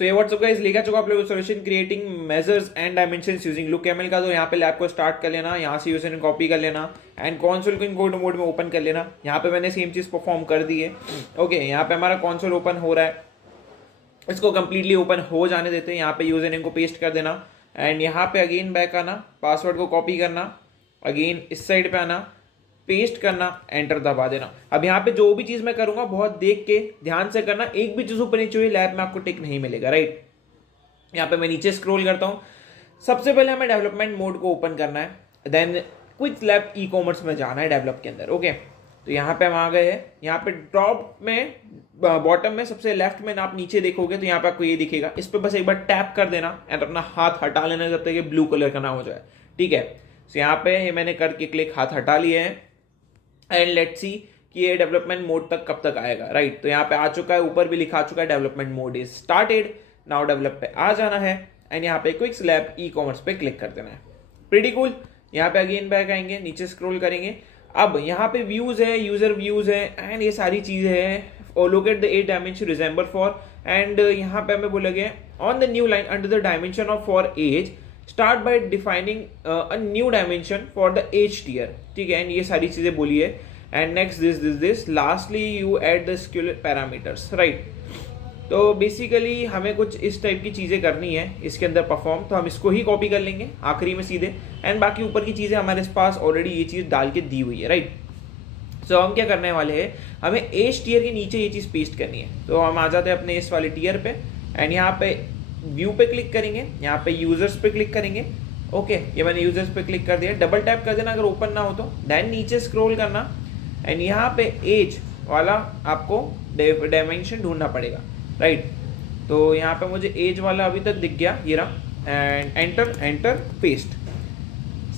सो ये WhatsApp guys लेकर चुका आप लोगों को solution creating measures and dimensions using LookML का। तो यहाँ पे लैब को स्टार्ट कर लेना, यहाँ से यूजर ने कॉपी कर लेना एंड कंसोल को इनकोड मोड में ओपन कर लेना। यहाँ पे मैंने सेम चीज परफॉर्म कर दी है। ओके, यहाँ पे हमारा कंसोल ओपन हो रहा है, इसको कंप्लीटली ओपन हो जाने देते हैं। यहाँ पे यूजर नेम को पेस्ट कर देना एंड यहाँ पे अगेन बैक आना, पासवर्ड को कॉपी करना, अगेन इस साइड पे आना, पेस्ट करना, एंटर दबा देना। अब यहाँ पे जो भी चीज मैं करूंगा बहुत देख के ध्यान से करना, एक भी चीज ऊपर नीचे हुई लैब में आपको टिक नहीं मिलेगा, राइट। यहाँ पे मैं नीचे स्क्रॉल करता हूँ। सबसे पहले हमें डेवलपमेंट मोड को ओपन करना है, then quick lab e commerce में जाना है डेवलप के अंदर। ओके, तो यहाँ पे हम आ गए हैं। यहाँ पे टॉप में बॉटम में सबसे लेफ्ट में आप नीचे देखोगे तो यहाँ पे आपको ये दिखेगा, इस पे बस एक बार टैप कर देना एंड अपना हाथ हटा लेना जब तक ये ब्लू कलर का ना हो जाए, ठीक है। तो यहाँ पे ये मैंने करके क्लिक हाथ हटा लिए हैं एंड लेट्स सी कि ये डेवलपमेंट मोड तक कब तक आएगा, राइट। तो यहाँ पे आ चुका है, ऊपर भी लिखा चुका है development mode is started, now develop पे आ जाना है एंड यहाँ पे क्विक लैब ई कॉमर्स पे क्लिक कर देना है। Pretty cool. यहाँ पे अगेन बैक आएंगे, नीचे स्क्रॉल करेंगे। अब यहाँ पे व्यूज है, यूजर व्यूज है एंड ये सारी चीजें हैं। Locate the 8 dimension resemble for and यहाँ पे हमें बोला गया on the new line under the dimension of for age start by defining a new dimension for the age tier, ठीक है। एंड ये सारी चीजें बोली है and next this lastly you add the scalar parameters, right. तो basically हमें कुछ इस टाइप की चीज़ें करनी है इसके अंदर परफॉर्म, तो हम इसको ही कॉपी कर लेंगे आखिरी में सीधे एंड बाकी ऊपर की चीज़ें हमारे पास ऑलरेडी ये चीज़ डाल के दी हुई है, राइट। सो हम क्या करने वाले हैं, हमें एज टियर के नीचे ये चीज़ पेस्ट करनी है। तो हम आ जाते हैं अपने इस वाले टियर पे एंड यहाँ पे व्यू पे क्लिक करेंगे, यहाँ पे यूजर्स पे क्लिक करेंगे। ओके, ये मैंने यूजर्स पे क्लिक कर दिया, डबल टैप कर देना अगर ओपन ना हो तो, देन नीचे स्क्रॉल करना एंड यहाँ पे एज वाला आपको डायमेंशन ढूंढना पड़ेगा, राइट। तो यहाँ पे मुझे एज वाला अभी तक दिख गया, ये रहा and enter paste.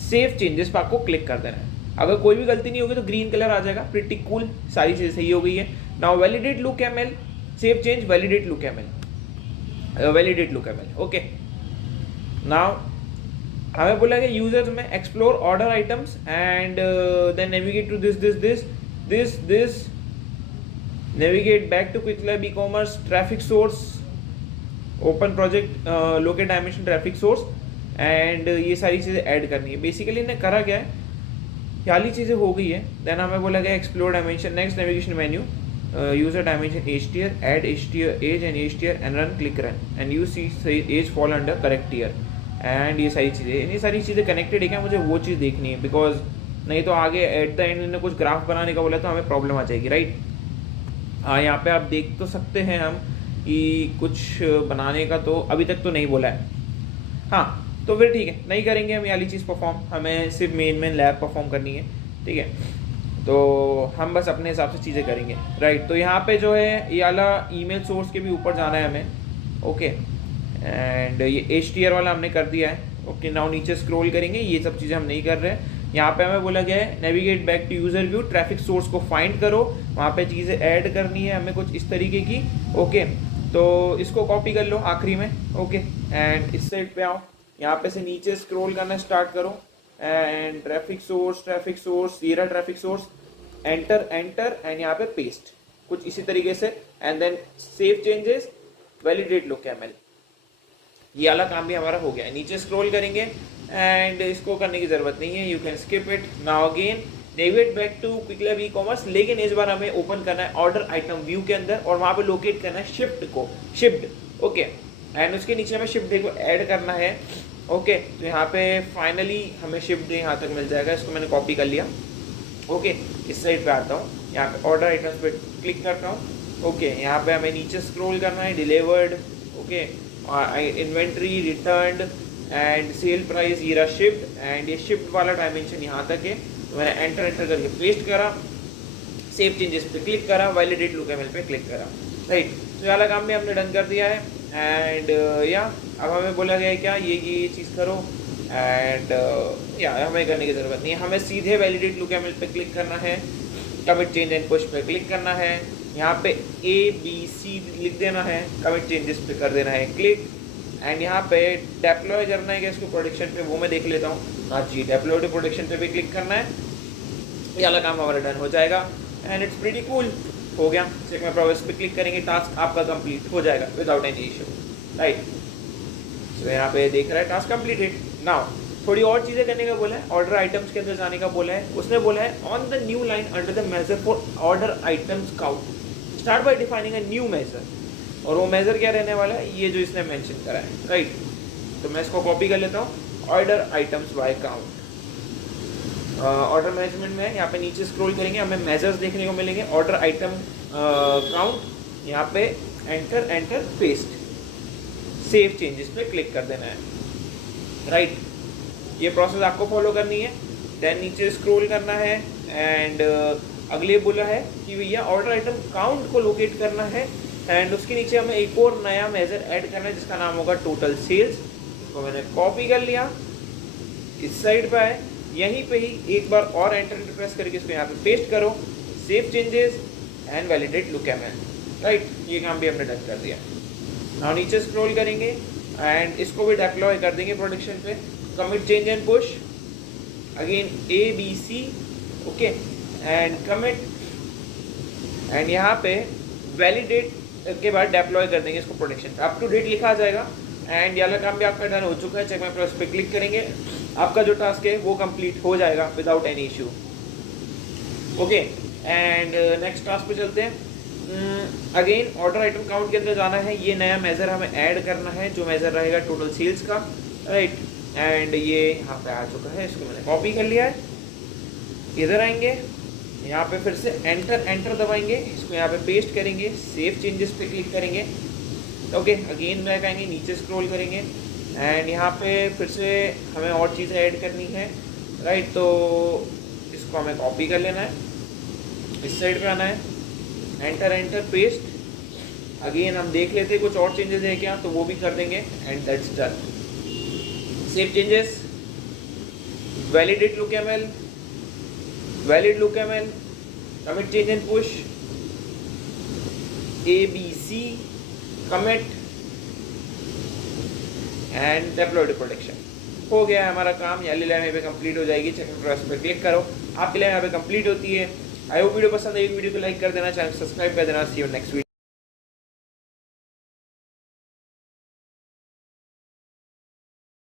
Save changes पर आपको क्लिक कर देना है। अगर कोई भी गलती नहीं होगी तो ग्रीन कलर आ जाएगा, प्रिटी कूल, सारी चीजें सही हो गई है। Now validate LookML, save change validate LookML, validate LookML. Okay, now हमें बोला कि यूजर्स में explore order items and then navigate to this navigate back to quick lab e-commerce traffic source, open project, locate dimension traffic source and ये सारी चीज़ें add करनी है। Basically इन्हें करा क्या है, याली चीज़ें हो गई है। देन हमें बोला गया explore dimension, next navigation menu, user dimension age tier, add age tier age and age tier and run, click run and you see age fall under correct tier and ये सारी चीज़ें कनेक्टेड है क्या, मुझे वो चीज़ देखनी है, बिकॉज नहीं तो आगे एट द एंड इन्हें कुछ ग्राफ बनाने का बोला तो हमें प्रॉब्लम आ जाएगी, राइट। यहाँ पे आप देख तो सकते हैं हम कि कुछ बनाने का तो अभी तक तो नहीं बोला है। हाँ, तो फिर ठीक है, नहीं करेंगे हम ये वाली चीज़ परफॉर्म, हमें सिर्फ मेन लैब परफॉर्म करनी है, ठीक है। तो हम बस अपने हिसाब से चीज़ें करेंगे, राइट। तो यहाँ पे जो है ये वाला ईमेल सोर्स के भी ऊपर जाना है हमें, ओके। एंड ये HTR वाला हमने कर दिया है, ओके। नाउ नीचे स्क्रॉल करेंगे, ये सब चीज़ें हम नहीं कर रहे हैं। यहाँ पे हमें बोला गया है navigate back to user view, traffic source को फाइंड करो, वहाँ पे चीज़ें ऐड करनी है हमें कुछ इस तरीके की, ओके। तो इसको कॉपी कर लो आखिरी में, ओके। एंड इस साइड पे आओ, यहाँ पे से नीचे स्क्रॉल करना स्टार्ट करो एंड ट्रैफिक सोर्स ये रहा ट्रैफिक सोर्स, एंटर एंड यहाँ पे पेस्ट, कुछ इसी तरीके से and then save changes validate LookML. ये वाला काम भी हमारा हो गया है। नीचे स्क्रॉल करेंगे एंड इसको करने की जरूरत नहीं है, you can skip it. Now again navigate back to quick lab e commerce, लेकिन इस बार हमें ओपन करना है ऑर्डर आइटम व्यू के अंदर और वहाँ पे लोकेट करना है शिफ्ट, ओके। एंड उसके नीचे हमें शिफ्ट को ऐड करना है, ओके। तो यहाँ पे फाइनली हमें शिफ्ट यहाँ तक मिल जाएगा, इसको मैंने कॉपी कर लिया, ओके। इस साइड पे आता हूँ, यहाँ पे ऑर्डर आइटम्स पे क्लिक करता हूँ, ओके। यहाँ पे हमें नीचे स्क्रॉल करना है, delivered, okay, inventory returned and sale price, ये रहा शिफ्ट एंड ये शिफ्ट वाला डायमेंशन यहाँ तक है। तो मैंने एंटर करके पेस्ट करा, सेव चेंजेस पे क्लिक करा, वैलिडेट लुकएमएल पे क्लिक करा, राइट। तो ये वाला काम भी हमने डन कर दिया है एंड या अब हमें बोला गया है क्या ये चीज़ करो एंड या हमें करने की ज़रूरत नहीं है, हमें सीधे वैलिडेट लुकएमएल पे क्लिक करना है, कमिट चेंज एंड पुश पे क्लिक करना है, यहाँ पे ABC लिख देना है, कमिट चेंजेस पे कर देना है क्लिक एंड यहाँ पे डेप्लॉय करना है क्या इसको प्रोडक्शन पे, वो मैं देख लेता हूँ। हाँ जी, डेप्लॉय टू प्रोडक्शन पे भी क्लिक करना है, ये वाला काम हमारा डन हो जाएगा एंड इट्स प्रीटी कूल, हो गया। चेक माय प्रोग्रेस पे क्लिक करेंगे, टास्क आपका कंप्लीट हो जाएगा विदाउट एनी इशू। राइट। तो यहाँ पे देख रहा है टास्क कंप्लीटेड। नाउ थोड़ी और चीज़ें करने का बोला है, ऑर्डर आइटम्स के अंदर जाने का बोला है। उसने बोला है on the new line under the measure for order items count start by defining a new measure, और वो मेजर क्या रहने वाला है, ये जो इसने मेंशन करा है, राइट। तो मैं इसको कॉपी कर लेता हूँ, order items by count. Order management में यहाँ पे नीचे स्क्रॉल करेंगे, हमें मेजर्स देखने को मिलेंगे, ऑर्डर आइटम काउंट, यहाँ पे एंटर पेस्ट, सेव चेंजेस पे क्लिक कर देना है, राइट। ये प्रोसेस आपको फॉलो करनी है। देन नीचे स्क्रॉल करना है एंड अगले बोला है कि भैया ऑर्डर आइटम काउंट को लोकेट करना है, एंड उसके नीचे हमें एक और नया मेजर ऐड करना है जिसका नाम होगा टोटल सेल्स। तो मैंने कॉपी कर लिया, इस साइड पे आए, यहीं पे ही एक बार और एंटर प्रेस करके इसको यहाँ पे पेस्ट करो, save changes and validate LookML, right. ये काम भी हमने डन कर दिया। नाउ नीचे स्क्रॉल करेंगे एंड इसको भी डिप्लॉय कर देंगे प्रोडक्शन पे, commit change and push again ABC, okay, and commit, and यहाँ पे वैलिडेट के बाद डिप्लॉय कर देंगे इसको प्रोडक्शन पे। अप टू डेट लिखा आ जाएगा एंड ये वाला काम भी आपका डन हो चुका है। चेक माय प्रोसेस पे क्लिक करेंगे, आपका जो टास्क है वो कंप्लीट हो जाएगा without any issue, okay. And next task पे चलते हैं। अगेन ऑर्डर आइटम काउंट के अंदर जाना है, ये नया मेजर हमें ऐड करना है जो मेजर रहेगा टोटल सेल्स का, राइट। एंड ये यहाँ पे आ चुका है, इसको मैंने कॉपी कर लिया है। इधर आएंगे, यहाँ पे फिर से एंटर दबाएंगे, इसको यहाँ पे पेस्ट करेंगे, सेव चेंजेस पे क्लिक करेंगे, ओके। अगेन बैक आएंगे, नीचे स्क्रॉल करेंगे एंड यहाँ पे फिर से हमें और चीज़ें ऐड करनी है, राइट। तो इसको हमें कॉपी कर लेना है, इस साइड पे आना है, एंटर पेस्ट। अगेन हम देख लेते हैं कुछ और चेंजेस है क्या, तो वो भी कर देंगे and that's done. Save changes, validate LookML, valid LookML, commit change and push, ABC, commit and deploy to production. हो गया है हमारा काम, ये लाइन यहाँ पे कंप्लीट हो जाएगी। चेक प्रोसेस पे क्लिक करो, आपकी लाइन यहाँ पे कंप्लीट होती है। आई होप वीडियो पसंद आई, वीडियो को लाइक कर देना, चैनल सब्सक्राइब कर देना। सी यू नेक्स्ट वीडियो।